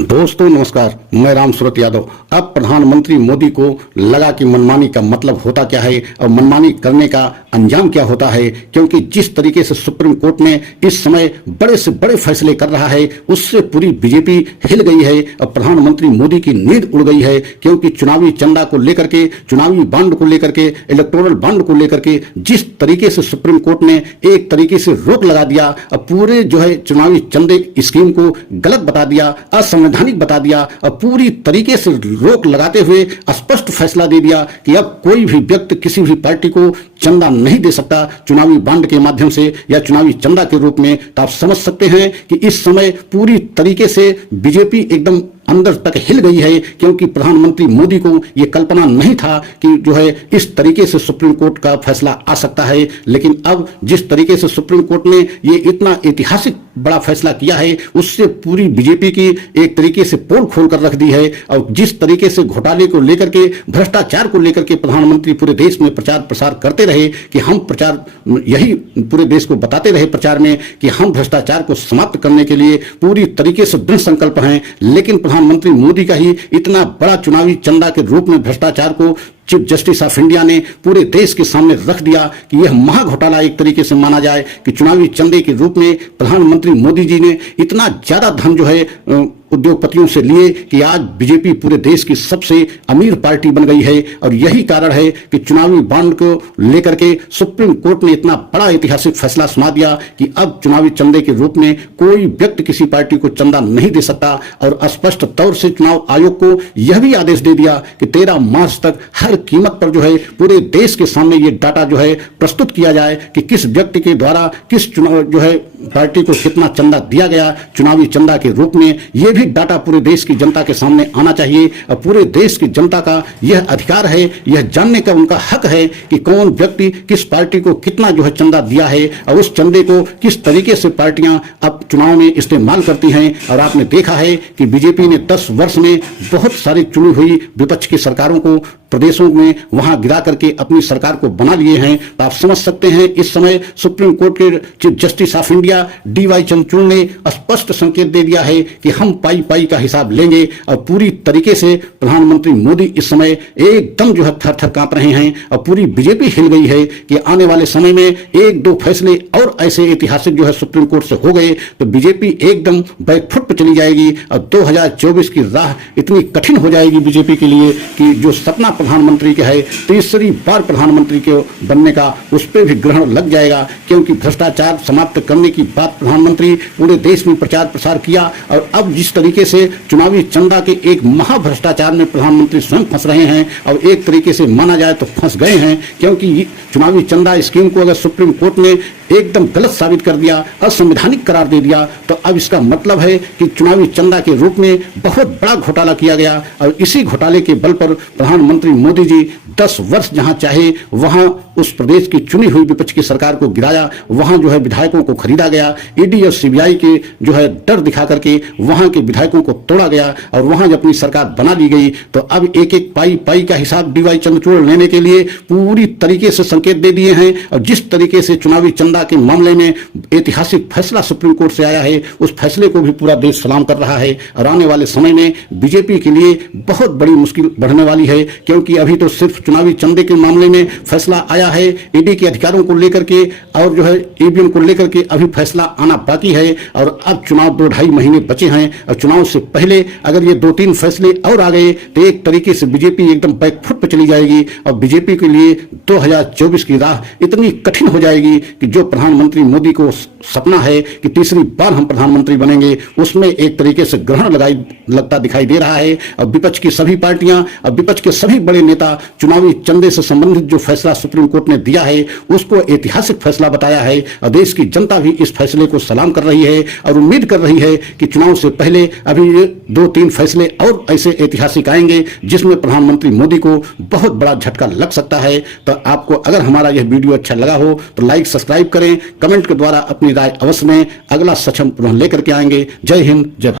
दोस्तों नमस्कार, मैं राम सूरत यादव। अब प्रधानमंत्री मोदी को लगा कि मनमानी का मतलब होता क्या है और मनमानी करने का अंजाम क्या होता है, क्योंकि जिस तरीके से सुप्रीम कोर्ट में इस समय बड़े से बड़े फैसले कर रहा है उससे पूरी बीजेपी हिल गई है और प्रधानमंत्री मोदी की नींद उड़ गई है। क्योंकि चुनावी चंदा को लेकर के, चुनावी बांड को लेकर के, इलेक्टोरल बांड को लेकर के जिस तरीके से सुप्रीम कोर्ट ने एक तरीके से रोक लगा दिया और पूरे चुनावी चंदे स्कीम को गलत बता दिया, असंवैधानिक बता दिया और पूरी तरीके से रोक लगाते हुए स्पष्ट फैसला दे दिया कि अब कोई भी व्यक्ति किसी भी पार्टी को चंदा नहीं दे सकता चुनावी बांड के माध्यम से या चुनावी चंदा के रूप में। तो आप समझ सकते हैं कि इस समय पूरी तरीके से बीजेपी एकदम अंदर तक हिल गई है, क्योंकि प्रधानमंत्री मोदी को यह कल्पना नहीं था कि इस तरीके से सुप्रीम कोर्ट का फैसला आ सकता है। लेकिन अब जिस तरीके से सुप्रीम कोर्ट ने ये इतना ऐतिहासिक बड़ा फैसला किया है उससे पूरी बीजेपी की एक तरीके से पोल खोल कर रख दी है। और जिस तरीके से घोटाले को लेकर के, भ्रष्टाचार को लेकर के प्रधानमंत्री पूरे देश में प्रचार प्रसार करते रहे कि हम प्रचार, यही पूरे देश को बताते रहे प्रचार में कि हम भ्रष्टाचार को समाप्त करने के लिए पूरी तरीके से दृढ़ संकल्प हैं। लेकिन प्रधानमंत्री मोदी का ही इतना बड़ा चुनावी चंदा के रूप में भ्रष्टाचार को चीफ जस्टिस ऑफ इंडिया ने पूरे देश के सामने रख दिया कि यह महा घोटाला एक तरीके से माना जाए कि चुनावी चंदे के रूप में प्रधानमंत्री मोदी जी ने इतना ज्यादा धन उद्योगपतियों से लिए कि आज बीजेपी पूरे देश की सबसे अमीर पार्टी बन गई है। और यही कारण है कि चुनावी बांड को लेकर के सुप्रीम कोर्ट ने इतना बड़ा ऐतिहासिक फैसला सुना दिया कि अब चुनावी चंदे के रूप में कोई व्यक्ति किसी पार्टी को चंदा नहीं दे सकता। और स्पष्ट तौर से चुनाव आयोग को यह भी आदेश दे दिया कि 13 मार्च तक हर कीमत पर पूरे देश के सामने ये डाटा प्रस्तुत किया जाए कि किस व्यक्ति के द्वारा किस चुनाव पार्टी को कितना चंदा दिया गया चुनावी चंदा के रूप में। यह भी डाटा पूरे देश की जनता के सामने आना चाहिए। और पूरे देश की जनता का यह अधिकार है, यह जानने का उनका हक है कि कौन व्यक्ति किस पार्टी को कितना चंदा दिया है और उस चंदे को किस तरीके से पार्टियां अब चुनाव में इस्तेमाल करती हैं। और आपने देखा है कि बीजेपी ने 10 वर्ष में बहुत सारी चुनी हुई विपक्ष की सरकारों को प्रदेशों में वहां गिरा करके अपनी सरकार को बना लिए हैं। तो आप समझ सकते हैं इस समय सुप्रीम कोर्ट के chief justice of India DY Chandrachud ने स्पष्ट संकेत दे दिया है कि हम पाई पाई का हिसाब लेंगे। और पूरी तरीके से प्रधानमंत्री मोदी इस समय एकदम थर थर कांप रहे हैं और पूरी बीजेपी हिल गई है कि आने वाले समय में 1-2 फैसले और ऐसे ऐतिहासिक सुप्रीम कोर्ट से हो गए तो बीजेपी एकदम बैकफुट पर चली जाएगी। और 2024 की राह इतनी कठिन हो जाएगी बीजेपी के लिए कि जो सपना प्रधानमंत्री के है, तीसरी बार प्रधानमंत्री के बनने का, उस पर भी ग्रहण लग जाएगा। क्योंकि भ्रष्टाचार समाप्त करने की बात प्रधानमंत्री पूरे देश में प्रचार प्रसार किया। और अब जिस तरीके से चुनावी चंदा के एक महा भ्रष्टाचार में प्रधानमंत्री स्वयं फंस रहे हैं और एक तरीके से माना जाए तो फंस गए हैं। क्योंकि चुनावी चंदा स्कीम को अगर सुप्रीम कोर्ट ने एकदम गलत साबित कर दिया, असंवैधानिक करार दे दिया, तो अब इसका मतलब है कि चुनावी चंदा के रूप में बहुत बड़ा घोटाला किया गया। और इसी घोटाले के बल पर प्रधानमंत्री मोदी जी 10 वर्ष जहां चाहे वहां उस प्रदेश की चुनी हुई विपक्ष की सरकार को गिराया, वहां विधायकों को खरीदा गया, ईडी और सीबीआई के डर दिखा करके वहां के विधायकों को तोड़ा गया और वहां अपनी सरकार बना ली गई। तो अब एक एक पाई पाई का हिसाब DY चंद्रचूड़ लेने के लिए पूरी तरीके से संकेत दे दिए हैं। और जिस तरीके से चुनावी चंदा के मामले में ऐतिहासिक फैसला सुप्रीम कोर्ट से आया है उस फैसले को भी पूरा देश सलाम कर रहा है। और आने वाले समय में बीजेपी के लिए बहुत बड़ी मुश्किल बढ़ने वाली है, क्योंकि अभी तो सिर्फ चुनावी चंदे के मामले में फैसला आया है, ईडी के अधिकारों को लेकर के और ईवीएम को लेकर के अभी फैसला आना बाकी है। और अब चुनाव 2-2.5 महीने बचे हैं और चुनाव से पहले अगर ये 2-3 फैसले और आ गए तो एक तरीके से बीजेपी एकदम बैकफुट पर चली जाएगी। और बीजेपी के लिए 2024 की राह इतनी कठिन हो जाएगी कि जो प्रधानमंत्री मोदी को सपना है कि तीसरी बार हम प्रधानमंत्री बनेंगे, उसमें एक तरीके से ग्रहण लगता दिखाई दे रहा है। और विपक्ष की सभी पार्टियां और विपक्ष के सभी बड़े नेता चुनावी चंदे से संबंधित जो फैसला सुप्रीम कोर्ट ने दिया है उसको ऐतिहासिक फैसला बताया है। और देश की जनता भी इस फैसले को सलाम कर रही है और उम्मीद कर रही है कि चुनाव से पहले अभी 2-3 फैसले और ऐसे ऐतिहासिक आएंगे जिसमें प्रधानमंत्री मोदी को बहुत बड़ा झटका लग सकता है। तो आपको अगर हमारा यह वीडियो अच्छा लगा हो तो लाइक सब्सक्राइब करें, कमेंट के द्वारा अपनी राय अवश्य में। अगला सक्षम पुनः लेकर के आएंगे। जय हिंद, जय भारत।